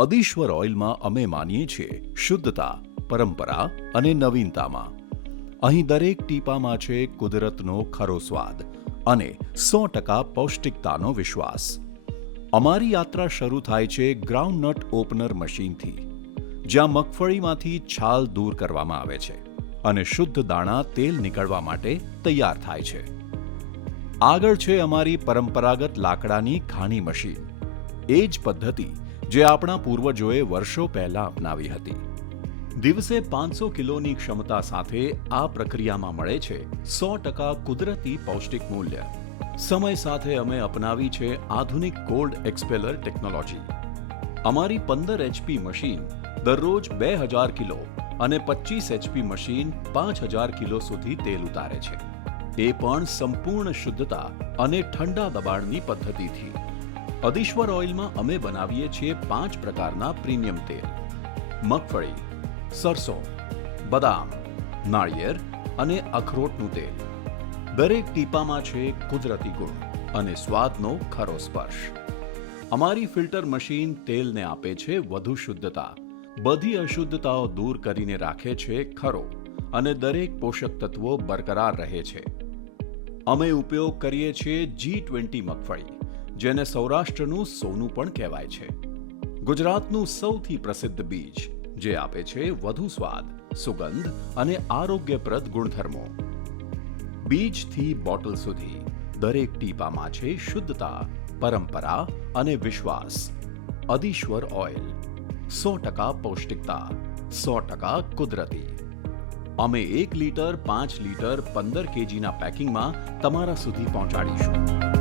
અદીશ્વર ઓઇલમાં અમે માનીએ છીએ શુદ્ધતા, પરંપરા અને નવીનતામાં. અહીં દરેક ટીપામાં છે કુદરતનો ખરો સ્વાદ અને સો ટકા પૌષ્ટિકતાનો વિશ્વાસ. અમારી યાત્રા શરૂ થાય છે ગ્રાઉન્ડનટ ઓપનર મશીનથી જ્યાં મગફળીમાંથી છાલ દૂર કરવામાં આવે છે અને શુદ્ધ દાણા તેલ નીકળવા માટે તૈયાર થાય છે. આગળ છે અમારી પરંપરાગત લાકડાની ઘાણી મશીન એ જ પદ્ધતિ જે આપણા પૂર્વજોએ વર્ષો પહેલા અપનાવી હતી. દિવસે પાંચસો કિલોની ક્ષમતા સાથે આ પ્રક્રિયામાં મળે છે સો ટકા કુદરતી પૌષ્ટિક મૂલ્ય. સમય સાથે અમે અપનાવી છે આધુનિક કોલ્ડ એક્સપેલર ટેકનોલોજી. અમારી પંદર એચપી મશીન દરરોજ બે હજાર કિલો અને પચીસ એચપી મશીન પાંચ હજાર કિલો સુધી તેલ ઉતારે છે. એ પણ સંપૂર્ણ શુદ્ધતા અને ઠંડા દબાણની પદ્ધતિથી. અદીશ્વર ઓઇલમાં અમે બનાવીએ છીએ પાંચ પ્રકારના પ્રીમિયમ તેલ. મગફળી, સરસો, બદામ, નાળિયેર અને અખરોટનું તેલ. દરેક ટીપામાં છે કુદરતી ગુણ અને સ્વાદનો ખરો સ્પર્શ. અમારી ફિલ્ટર મશીન તેલને આપે છે વધુ શુદ્ધતા. બધી અશુદ્ધતાઓ દૂર કરીને રાખે છે ખરો અને દરેક પોષક તત્વો બરકરાર રહે છે. અમે ઉપયોગ કરીએ છીએ જી ટ્વેન્ટી મગફળી. જેને સૌરાષ્ટ્રનું સોનું પણ કહેવાય છે. ગુજરાતનું સૌથી પ્રસિદ્ધ બીજ, જે આપે છે વધુ સ્વાદ, સુગંધ અને આરોગ્યપ્રદ ગુણધર્મો. બીજથી બોટલ સુધી દરેક ટીપામાં છે શુદ્ધતા, પરંપરા અને વિશ્વાસ. અદીશ્વર ઓઇલ, સો ટકા પૌષ્ટિકતા, સો ટકા કુદરતી. અમે એક લીટર પાંચ લીટર પંદર કેજીના પેકિંગમાં તમારા સુધી પહોંચાડીશું.